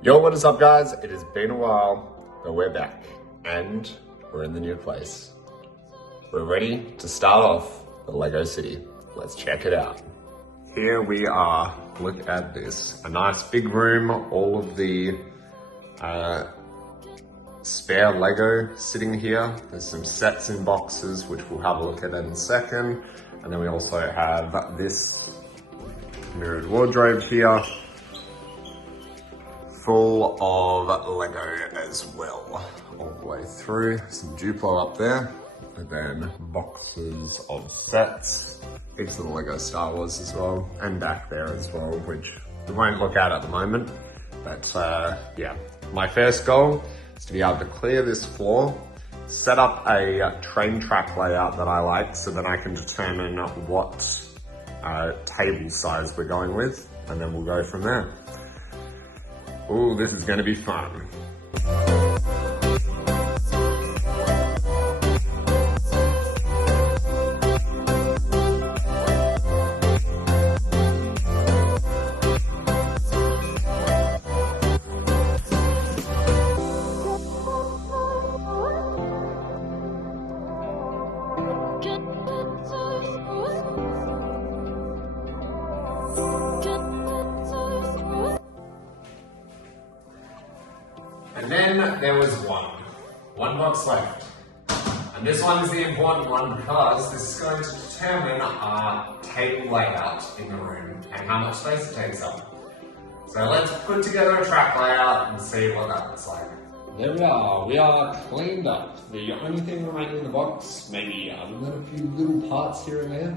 Yo, what is up guys? It has been a while, but we're back and we're in the new place. We're ready to start off the Lego City. Let's check it out. Here we are, look at this. A nice big room, all of the spare Lego sitting here. There's some sets in boxes, which we'll have a look at in a second. And then we also have this mirrored wardrobe here, full of Lego as well, all the way through. Some Duplo up there, and then boxes of sets, heaps of the Lego Star Wars as well, and back there as well, which we won't look at the moment. But yeah, my first goal is to be able to clear this floor, set up a train track layout that I like, so that I can determine what table size we're going with, and then we'll go from there. Ooh, this is gonna be fun. And then there was one box left. And this one is the important one because this is going to determine our table layout in the room and how much space it takes up. So let's put together a track layout and see what that looks like. There we are cleaned up. The only thing remaining in the box, maybe other than a few little parts here and there,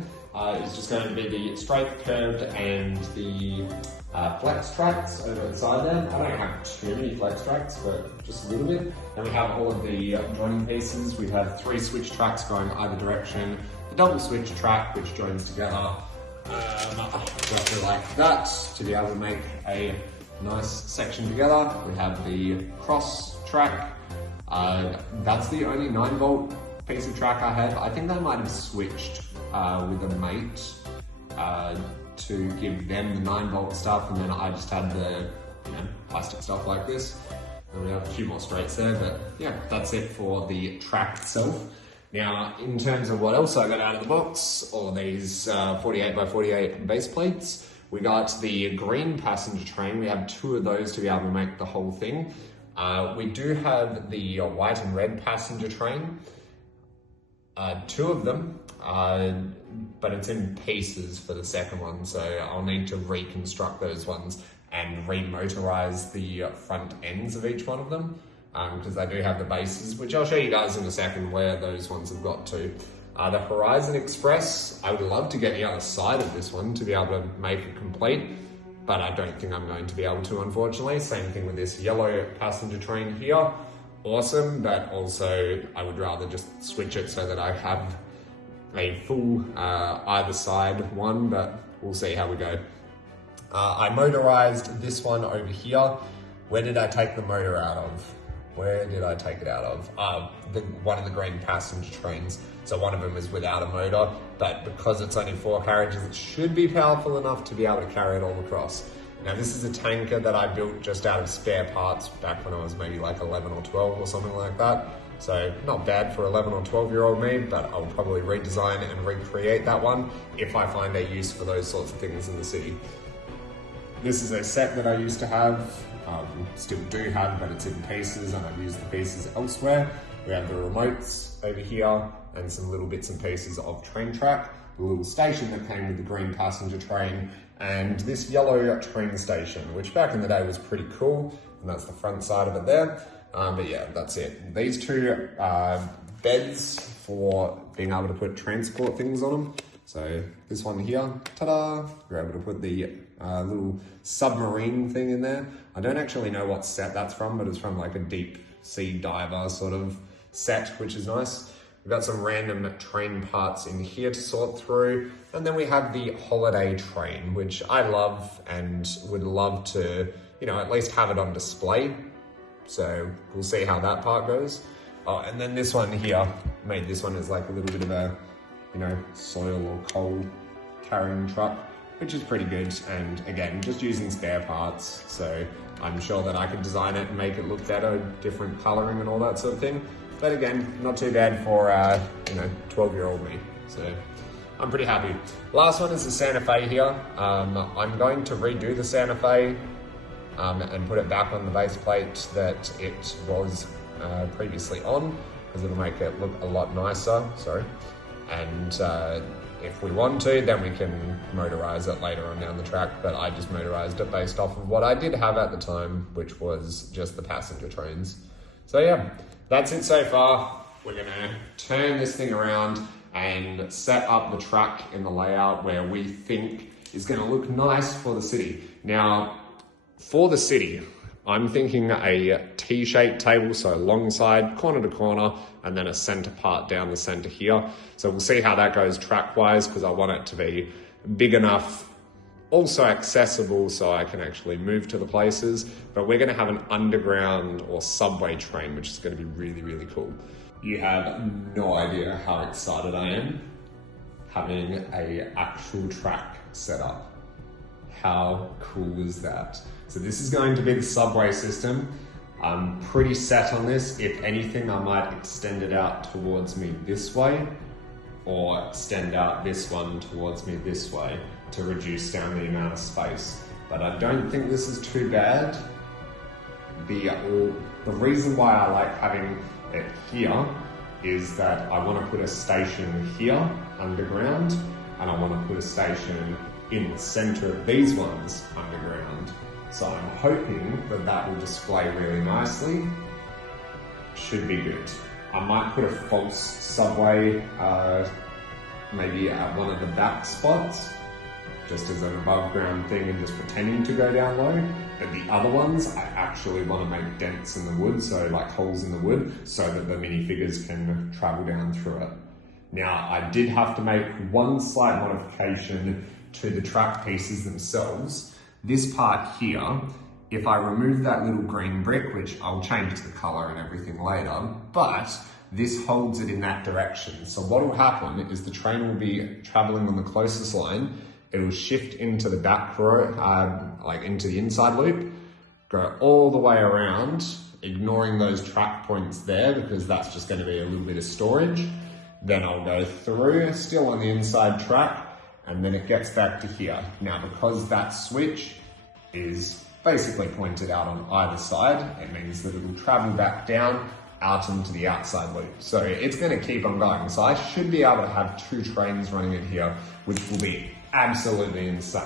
is just going to be the straight, curved, and the flex tracks over the side there. I don't have too many flex tracks, but just a little bit. And we have all of the joining pieces. We have 3 switch tracks going either direction. The double switch track, which joins together roughly like that, to be able to make a nice section together. We have the cross track. That's the only 9-volt piece of track I have. I think they might have switched with a mate to give them the 9-volt stuff, and then I just had the plastic stuff like this. And we have a few more straights there, but yeah, that's it for the track itself. Now, in terms of what else I got out of the box, all of these 48x48 base plates. We got the green passenger train. We have 2 of those to be able to make the whole thing. We do have the white and red passenger train. 2 of them, but it's in pieces for the second one, so I'll need to reconstruct those ones and remotorize the front ends of each one of them, because they do have the bases, which I'll show you guys in a second where those ones have got to. The Horizon Express, I would love to get the other side of this one to be able to make it complete, but I don't think I'm going to be able to, unfortunately. Same thing with this yellow passenger train here. Awesome, but also I would rather just switch it so that I have a full either side one, but we'll see how we go. I motorized this one over here. Where did I take the motor out of? Where did I take it out of? One of the green passenger trains. So one of them is without a motor, but because it's only 4 carriages, it should be powerful enough to be able to carry it all across. Now this is a tanker that I built just out of spare parts back when I was maybe like 11 or 12 or something like that. So not bad for 11 or 12-year-old me, but I'll probably redesign and recreate that one if I find a use for those sorts of things in the city. This is a set that I used to have, still do have, but it's in pieces and I've used the pieces elsewhere. We have the remotes over here and some little bits and pieces of train track, the little station that came with the green passenger train, and this yellow train station, which back in the day was pretty cool, and that's the front side of it there. But yeah, that's it. These 2 beds for being able to put transport things on them. So this one here, ta-da, we're able to put the little submarine thing in there. I don't actually know what set that's from, but it's from like a deep sea diver sort of set, which is nice. We've got some random train parts in here to sort through. And then we have the holiday train, which I love and would love to, at least have it on display. So we'll see how that part goes. Oh, and then this one here, made this one as like a little bit of a, soil or coal carrying truck. which is pretty good. And again, just using spare parts. So I'm sure that I could design it and make it look better, different coloring and all that sort of thing. But again, not too bad for, 12-year-old me. So I'm pretty happy. Last one is the Santa Fe here. I'm going to redo the Santa Fe and put it back on the base plate that it was previously on, because it'll make it look a lot nicer, sorry. And if we want to, then we can motorize it later on down the track, but I just motorized it based off of what I did have at the time, which was just the passenger trains. So yeah, that's it so far. We're gonna turn this thing around and set up the track in the layout where we think is gonna look nice for the city. Now, for the city, I'm thinking a T-shaped table, so long side, corner to corner, and then a center part down the center here. So we'll see how that goes track-wise, because I want it to be big enough, also accessible so I can actually move to the places. But we're gonna have an underground or subway train, which is gonna be really, really cool. You have no idea how excited I am having an actual track set up. How cool is that? So this is going to be the subway system. I'm pretty set on this. If anything, I might extend it out towards me this way, or extend out this one towards me this way to reduce down the amount of space. But I don't think this is too bad. The reason why I like having it here is that I want to put a station here underground, and I want to put a station in the center of these ones underground. So I'm hoping that that will display really nicely. Should be good. I might put a false subway maybe at one of the back spots, just as an above ground thing and just pretending to go down low. But the other ones, I actually want to make dents in the wood, so like holes in the wood, so that the minifigures can travel down through it. Now, I did have to make one slight modification to the track pieces themselves. This part here, if I remove that little green brick, which I'll change the color and everything later, but this holds it in that direction. So what will happen is the train will be traveling on the closest line. It will shift into the back row, like into the inside loop, go all the way around, ignoring those track points there, because that's just going to be a little bit of storage. Then I'll go through, still on the inside track, and then it gets back to here. Now, because that switch is basically pointed out on either side, it means that it will travel back down out into the outside loop. So it's going to keep on going. So I should be able to have 2 trains running in here, which will be absolutely insane.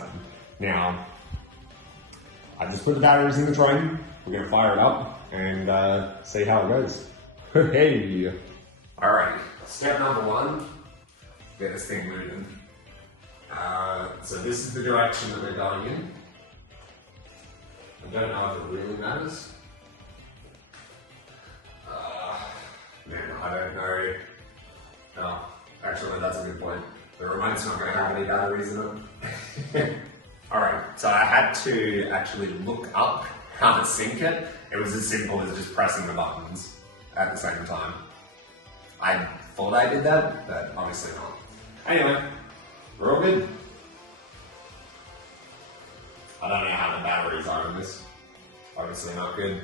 Now, I just put the batteries in the train. We're going to fire it up and see how it goes. Hey! Alright, step number 1, get this thing moving. So this is the direction that we're going in. I don't know if it really matters. Man, I don't know. Oh, actually, that's a good point. The remote's not going to have any batteries in it. Alright, so I had to actually look up how to sync it. It was as simple as just pressing the buttons at the same time. I thought I did that, but obviously not. Anyway, we're all good. I don't know how the batteries are in this. Obviously not good.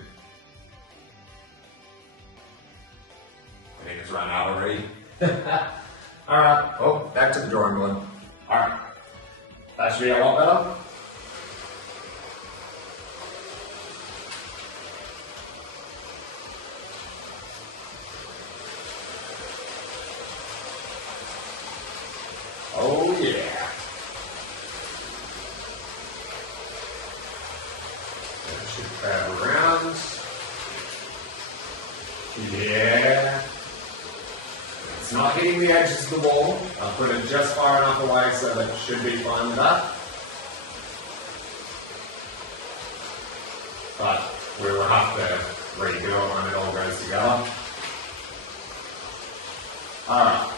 I think it's run out already. Alright, oh, back to the drawing board. Alright, that should be a lot better. Oh yeah. That should travel around. Yeah. It's not hitting the edges of the wall. I'll put it just far enough away so that it should be fine with that. But we will have to redo it when it all goes together. Alright.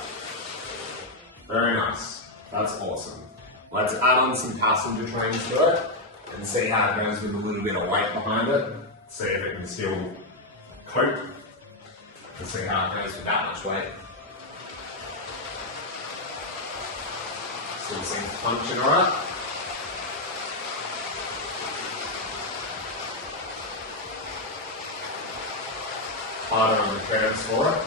Very nice. That's awesome. Let's add on some passenger trains to it and see how it goes with a little bit of weight behind it. See if it can still cope. Let's see how it goes with that much weight. Still seems functioning alright. harder on the curves for it.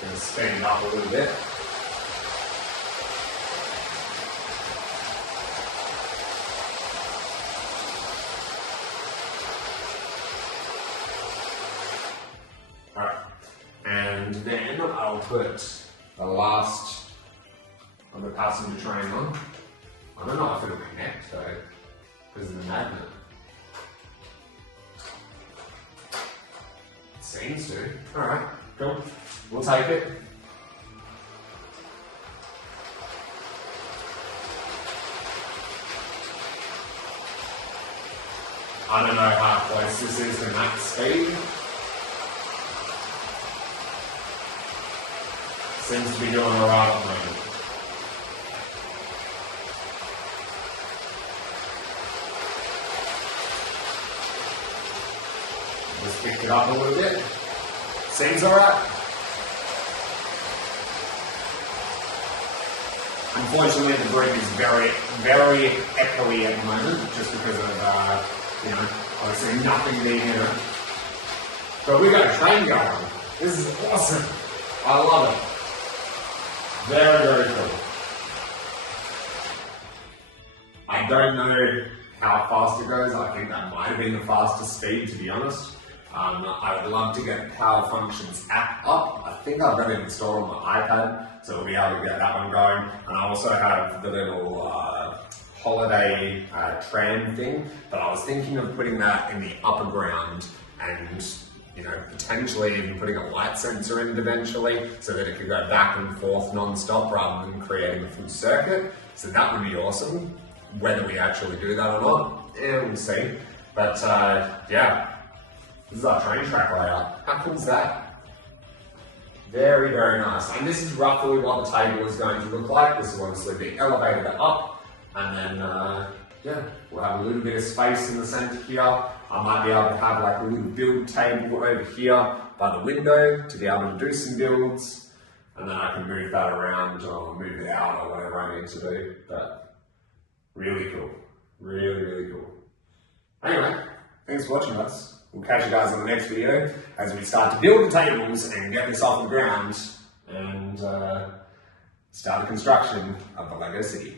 Going to stand up a little bit. Alright, and then I'll put the last of the passenger train on. I don't know if it'll connect though, because of the magnet. It seems to. Alright, cool. We'll take it. I don't know how close this is to max speed. Seems to be doing alright at the moment. Just picked it up a little bit. Seems alright. Unfortunately, the brig is very, very echoey at the moment, just because of, you know, obviously nothing being in it. But we got a train going. This is awesome. I love it. Very, very cool. I don't know how fast it goes. I think that might have been the fastest speed, to be honest. I would love to get Power Functions app up. I think I've got it installed on my iPad, so we'll be able to get that one going. And I also have the little holiday tram thing, but I was thinking of putting that in the upper ground and, you know, potentially even putting a light sensor in it eventually so that it could go back and forth non-stop rather than creating a full circuit. So that would be awesome. Whether we actually do that or not, we'll see. But yeah. This is our train track layout. How cool is that? Very, very nice. And this is roughly what the table is going to look like. This will obviously be elevated up. And then, yeah, we'll have a little bit of space in the center here. I might be able to have like a little build table over here by the window to be able to do some builds. And then I can move that around or move it out or whatever I need to do. But really cool. Really, really cool. Anyway, thanks for watching us. We'll catch you guys on the next video as we start to build the tables and get this off the ground and start the construction of the Lego City.